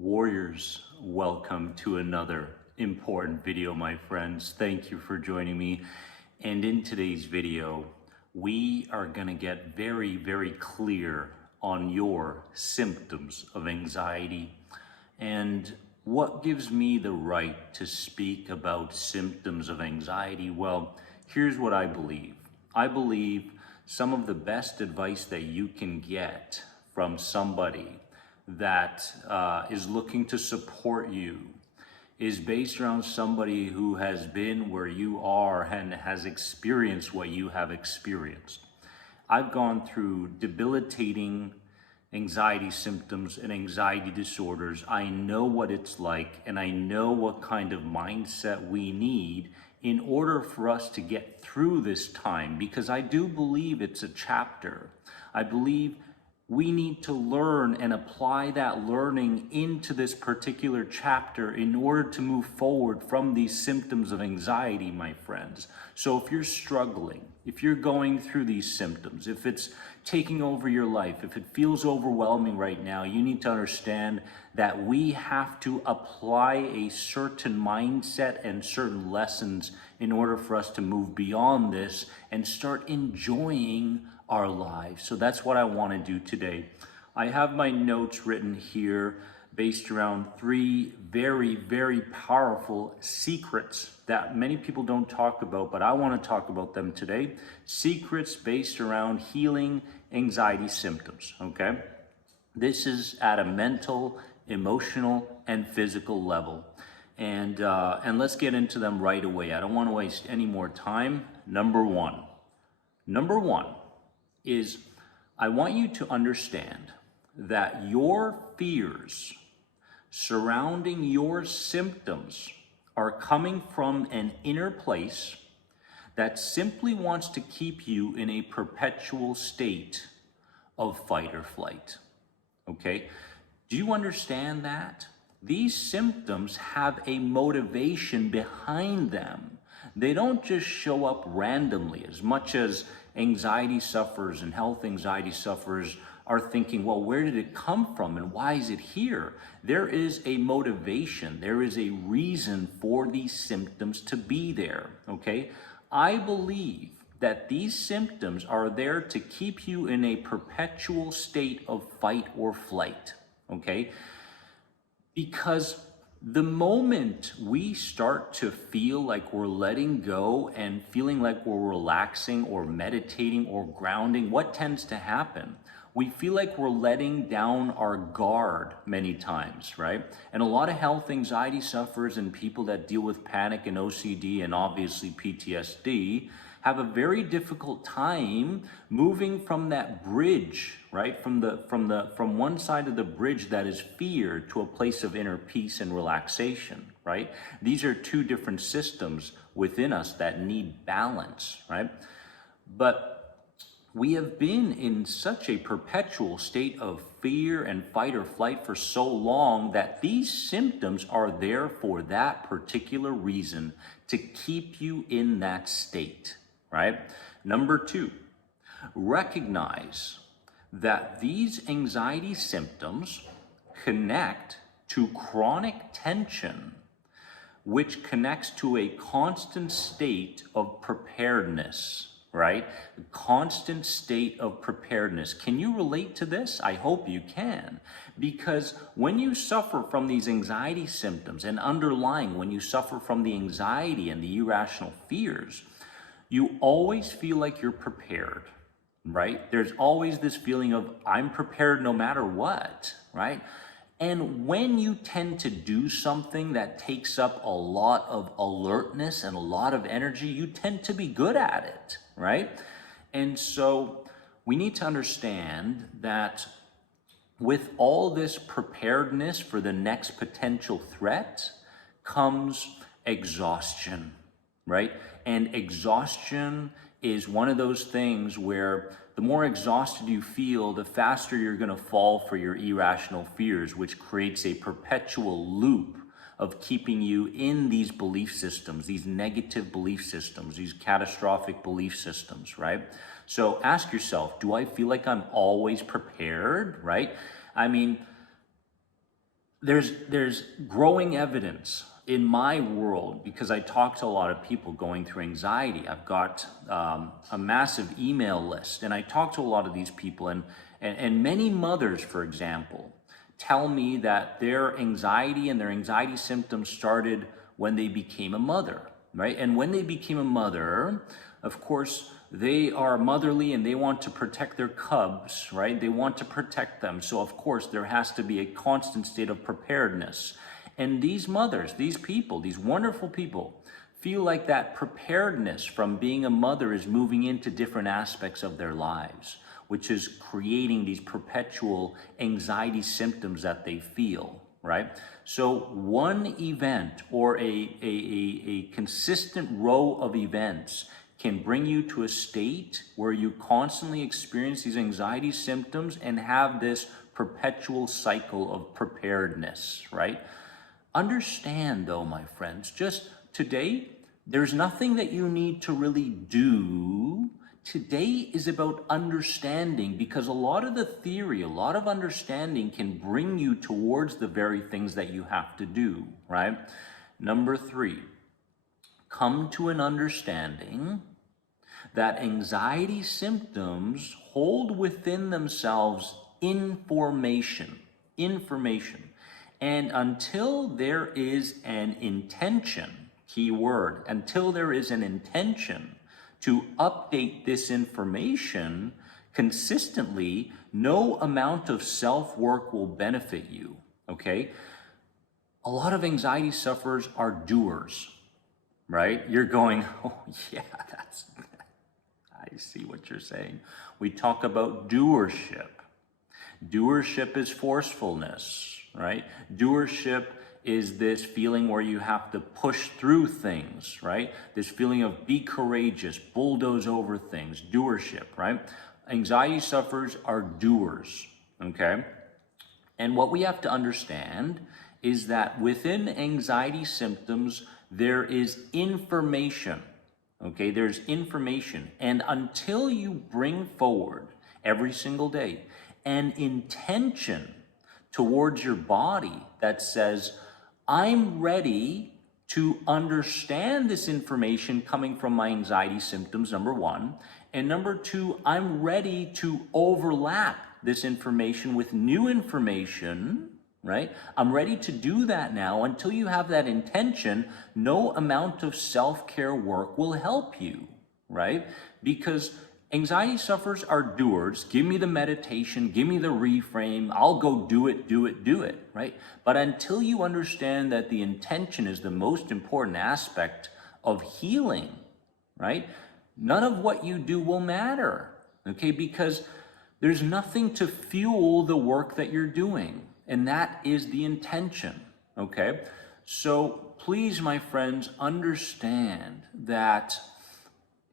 Warriors, welcome to another important video, my friends. Thank you for joining me. And in today's video, we are gonna get very clear on your symptoms of anxiety. And what gives me the right to speak about symptoms of anxiety? Well, here's what I believe. I believe some of the best advice that you can get from somebody that is looking to support you is based around somebody who has been where you are and has experienced what you have experienced. I've gone through debilitating anxiety symptoms and anxiety disorders. I know what it's like, and I know what kind of mindset we need in order for us to get through this time, because I do believe it's a chapter. I believe we need to learn and apply that learning into this particular chapter in order to move forward from these symptoms of anxiety, my friends. So if you're struggling, if you're going through these symptoms, if it's taking over your life, if it feels overwhelming right now, you need to understand that we have to apply a certain mindset and certain lessons in order for us to move beyond this and start enjoying our lives. So that's what I want to do today. I have my notes written here based around three very powerful secrets that many people don't talk about, but I want to talk about them today. Secrets based around healing anxiety symptoms, okay? This is at a mental, emotional, and physical level. And let's get into them right away. I don't want to waste any more time. Number one is I want you to understand that your fears surrounding your symptoms are coming from an inner place that simply wants to keep you in a perpetual state of fight or flight. Okay? Do you understand that? These symptoms have a motivation behind them. They don't just show up randomly. As much as anxiety sufferers and health anxiety sufferers are thinking, well, where did it come from and why is it here? There is a motivation. There is a reason for these symptoms to be there, okay? I believe that these symptoms are there to keep you in a perpetual state of fight or flight, okay? Because the moment we start to feel like we're letting go and feeling like we're relaxing or meditating or grounding, what tends to happen? We feel like we're letting down our guard many times, right? And a lot of health anxiety sufferers and people that deal with panic and OCD and obviously PTSD have a very difficult time moving from that bridge, right? From one side of the bridge that is fear to a place of inner peace and relaxation, right? These are two different systems within us that need balance, right? But we have been in such a perpetual state of fear and fight or flight for so long that these symptoms are there for that particular reason, to keep you in that state, right? Number two, recognize that these anxiety symptoms connect to chronic tension, which connects to a constant state of preparedness, right? A constant state of preparedness. Can you relate to this? I hope you can. Because when you suffer from these anxiety symptoms, and underlying when you suffer from the anxiety and the irrational fears, you always feel like you're prepared, right? There's always this feeling of, I'm prepared no matter what, right? And when you tend to do something that takes up a lot of alertness and a lot of energy, you tend to be good at it, right? And so we need to understand that with all this preparedness for the next potential threat comes exhaustion, right? And exhaustion is one of those things where the more exhausted you feel, the faster you're going to fall for your irrational fears, which creates a perpetual loop of keeping you in these belief systems, these negative belief systems, these catastrophic belief systems, right? So ask yourself, do I feel like I'm always prepared, right? I mean, there's growing evidence in my world, because I talk to a lot of people going through anxiety. I've got a massive email list, and I talk to a lot of these people, and many mothers, for example, tell me that their anxiety and their anxiety symptoms started when they became a mother, right? And when they became a mother, of course, they are motherly and they want to protect their cubs, right? They want to protect them. So of course, there has to be a constant state of preparedness. And these mothers, these people, these wonderful people, feel like that preparedness from being a mother is moving into different aspects of their lives, which is creating these perpetual anxiety symptoms that they feel, right? So one event or a consistent row of events can bring you to a state where you constantly experience these anxiety symptoms and have this perpetual cycle of preparedness, right? Understand though, my friends, just today, there's nothing that you need to really do. Today is about understanding, because a lot of the theory, a lot of understanding can bring you towards the very things that you have to do, right? Number 3, come to an understanding that anxiety symptoms hold within themselves information. And until there is an intention, key word, until there is an intention to update this information consistently, no amount of self-work will benefit you, okay? A lot of anxiety sufferers are doers, right? You're going, oh yeah, I see what you're saying. We talk about doership. Doership is forcefulness, right? Doership is this feeling where you have to push through things, right? This feeling of be courageous, bulldoze over things, doership, right? Anxiety sufferers are doers, okay? And what we have to understand is that within anxiety symptoms, there is information, okay? There's information. And until you bring forward every single day an intention towards your body that says, I'm ready to understand this information coming from my anxiety symptoms, number 1. And number 2, I'm ready to overlap this information with new information, right? I'm ready to do that now. Until you have that intention, no amount of self-care work will help you, right? Because anxiety sufferers are doers. Give me the meditation, give me the reframe, I'll go do it, right? But until you understand that the intention is the most important aspect of healing, right? None of what you do will matter, okay? Because there's nothing to fuel the work that you're doing, and that is the intention, okay? So please, my friends, understand that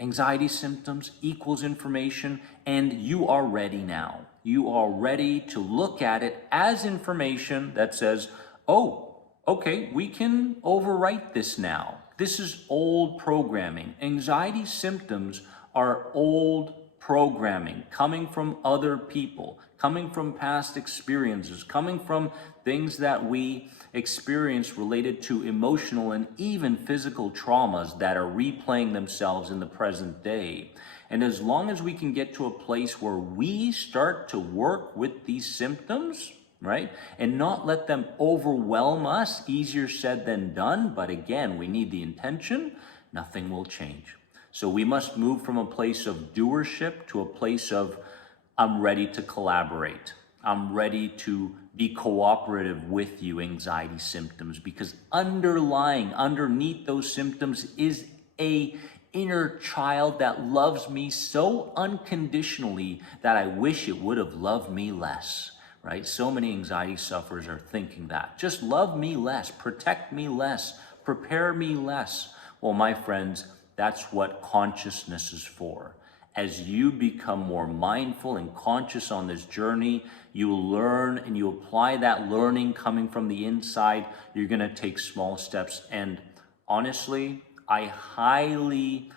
anxiety symptoms equals information, and you are ready now. You are ready to look at it as information that says, oh, okay, we can overwrite this now. This is old programming. Anxiety symptoms are old programming coming from other people, coming from past experiences, coming from things that we experience related to emotional and even physical traumas that are replaying themselves in the present day. And as long as we can get to a place where we start to work with these symptoms, right, and not let them overwhelm us, easier said than done, but again, we need the intention, nothing will change. So we must move from a place of doership to a place of, I'm ready to collaborate. I'm ready to be cooperative with you, anxiety symptoms, because underneath those symptoms is a inner child that loves me so unconditionally that I wish it would have loved me less, right? So many anxiety sufferers are thinking that. Just love me less, protect me less, prepare me less. Well, my friends, that's what consciousness is for. As you become more mindful and conscious on this journey, you will learn and you apply that learning coming from the inside. You're going to take small steps. And honestly, I highly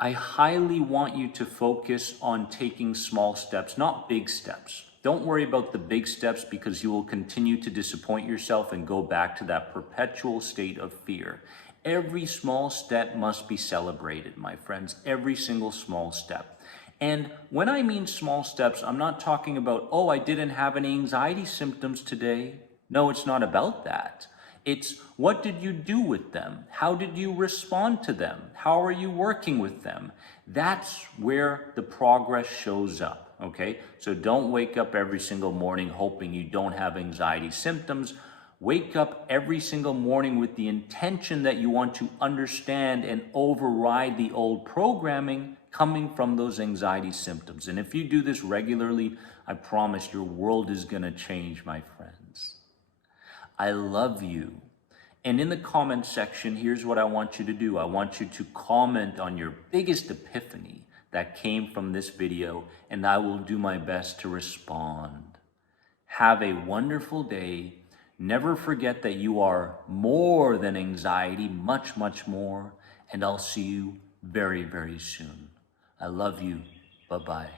want you to focus on taking small steps, not big steps. Don't worry about the big steps because you will continue to disappoint yourself and go back to that perpetual state of fear. Every small step must be celebrated, my friends, every single small step. And when I mean small steps, I'm not talking about, oh, I didn't have any anxiety symptoms today. No, it's not about that. It's what did you do with them? How did you respond to them? How are you working with them? That's where the progress shows up, okay? So don't wake up every single morning hoping you don't have anxiety symptoms. Wake up every single morning with the intention that you want to understand and override the old programming coming from those anxiety symptoms. And if you do this regularly, I promise your world is going to change, my friends. I love you. And in the comment section, here's what I want you to do. I want you to comment on your biggest epiphany that came from this video, and I will do my best to respond. Have a wonderful day. Never forget that you are more than anxiety, much, much more. And I'll see you very, very soon. I love you. Bye-bye.